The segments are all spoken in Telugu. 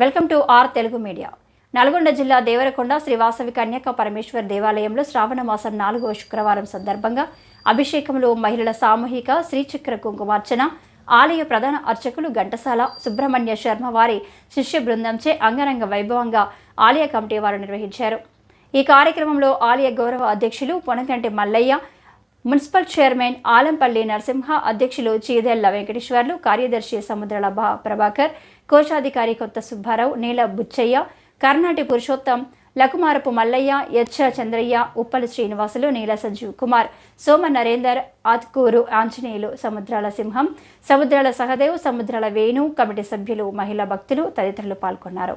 Welcome to R Telugu media. Nalgonda జిల్లా దేవరకొండ శ్రీవాసవి కన్యక పరమేశ్వర్ దేవాలయంలో శ్రావణ మాసం నాలుగవ శుక్రవారం సందర్భంగా అభిషేకంలో మహిళల సామూహిక శ్రీచక్ర కుంకుమార్చన ఆలయ ప్రధాన అర్చకులు ఘంటసాల సుబ్రహ్మణ్య శర్మ వారి శిష్య బృందంచే అంగరంగ వైభవంగా ఆలయ కమిటీ వారు నిర్వహించారు. ఈ కార్యక్రమంలో ఆలయ గౌరవ అధ్యక్షులు పొనగంటి మల్లయ్య మున్సిపల్ చైర్మన్ ఆలంపల్లి నరసింహ అధ్యక్షులు చీదెళ్ళ వెంకటేశ్వర్లు కార్యదర్శి సముద్రాల ప్రభాకర్ కోశాధికారి కొత్త సుబ్బారావు నీల బుచ్చయ్య కర్ణాటి పురుషోత్తం లకుమారపు మల్లయ్య యచ్చ చంద్రయ్య ఉప్పల శ్రీనివాసులు నీల సంజీవ్ కుమార్ సోమ నరేందర్ ఆత్కూరు ఆంజనేయులు సముద్రాల సింహం సముద్రాల సహదేవ్ సముద్రాల వేణు కమిటీ సభ్యులు మహిళా భక్తులు తదితరులు పాల్గొన్నారు.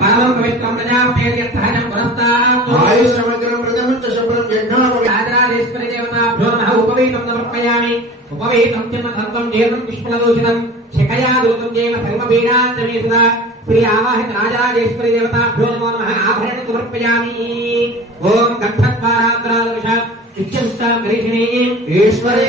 పరమం పవిత్రం శుభ్రం ఉపవీతం సమర్పయామి. ఉపవీతం చిన్నధత్వం జీర్ణం పుష్పలలోచనం శిఖయా దూతం దేవ సర్వపీడాంతమే సదా. శ్రీ ఆవాహిత రాజరాజేశ్వరి దేవతాభ్యో నమో నమః. ఆభరణం సమర్పయామి. ఓం గంధద్వారాంతరాలవిష ఈశ్వరే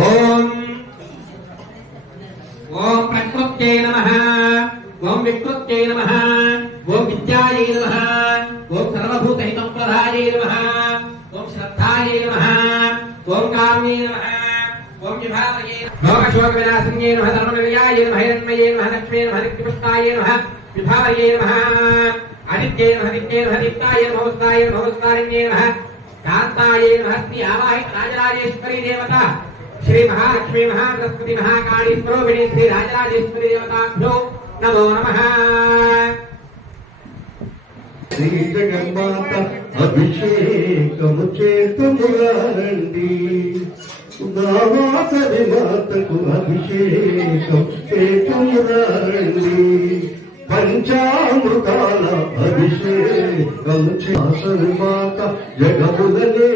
ఓం ఓం ప్రకృత్యై నమ. ఓం వికృత్యై నమ. ఓం విద్యాయై నమ. ఓం సర్వభూతహితం ప్రదాయై నమ. ఓం శ్రద్ధాయై నమ. ఓం కామ్యై నమ. ఓం విభావయే భోగశోక వినాశన్యై నమః. ధర్మనిలయాయ నమః. హిరణ్మయే నమః. లక్ష్మీ నమః. నిత్యపుష్టాయ నమః. విభావయే నమః. శ్రీ ఆవాహిత రాజరాజేశ్వరీ దేవత శ్రీ మహాలక్ష్మీ మహాసరస్వతి మహాకాళీ స్వరూపిణి శ్రీ రాజరాజేశ్వరి దేవతాభ్యో నమో నమ శ్రీ జగన్మాత అభిషేకము చేతుములారండి దావాసరి మాతకు అభిషేకం చేతుములారండి. పంచామృతాల అభిషేకము చేసరి మాత జగములనే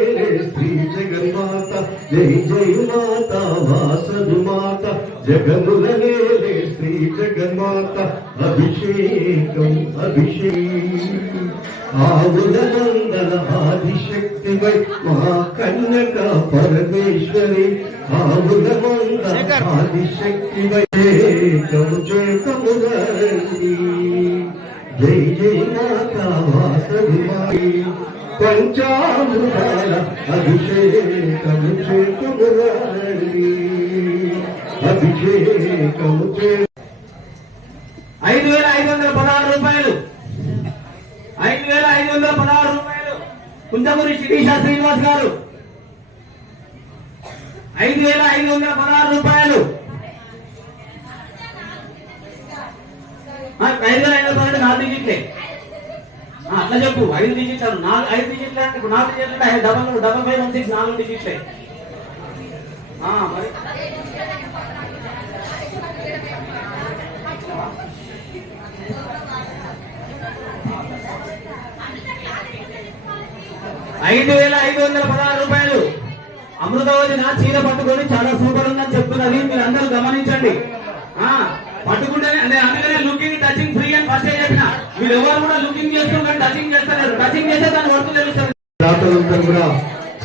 జగన్మాత జై జయ మాత వాసరు మాత జగములనే శ్రీ జగన్మాత అభిషేకం అభిషేకం. ఆవులందన ఆదిశక్తివై మా కన్యక పరమేశ్వరి. ఆవుల మందన ఆదిశక్తివై చేతమురండి జై జై మాతా వాసవి పంచామృతాల అభిషేకము చేతమురండి అభిషేకము చే ఐదు వేల ఐదు వందల పదహారు రూపాయలు ఐదు వేల ఐదు వందల పదహారు రూపాయలు చింతమూరి శిరీష శ్రీనివాస్ గారు ఐదు వేల ఐదు వందల పదహారు రూపాయలు. ఐదు వేల ఐదు వందల నాలుగు డిజిట్లే అట్లా చెప్పు. ఐదు డిజిట్లు నాలుగు ఐదు డిజిట్లు అంటే ఇప్పుడు నాలుగు డిజిట్లు అంటే double double five one six నాలుగు డిజిట్లే మరి. ఐదు వేల ఐదు వందల పదహారు రూపాయలు. అమృతవతి నా చీర పట్టుకొని చాలా సూపర్ ఉందని చెప్తున్నది. మీరు అందరూ గమనించండి పట్టుకుంటేనే అందుకనే లుకింగ్ టచింగ్ ఫ్రీ అని ఫస్ట్ ఏం చెప్పిన. మీరు ఎవరు కూడా లుకింగ్ చేస్తున్నారు టచింగ్ చేస్తారు టచింగ్ చేస్తే దాని వర్క్ తెలుస్తారు కూడా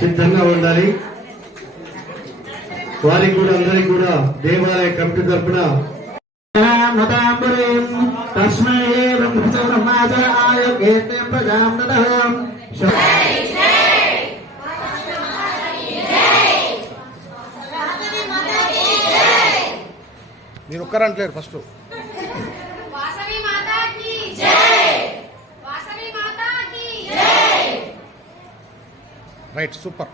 సిద్ధంగా ఉండాలి. వారికి కూడా అందరికి కూడా దేవాలయ కమిటీ తరఫున తస్మై బ్రహ్మ బ్రహ్మాచారాయ నేను ఒక్కరంటలేరు ఫస్ట్. Right super.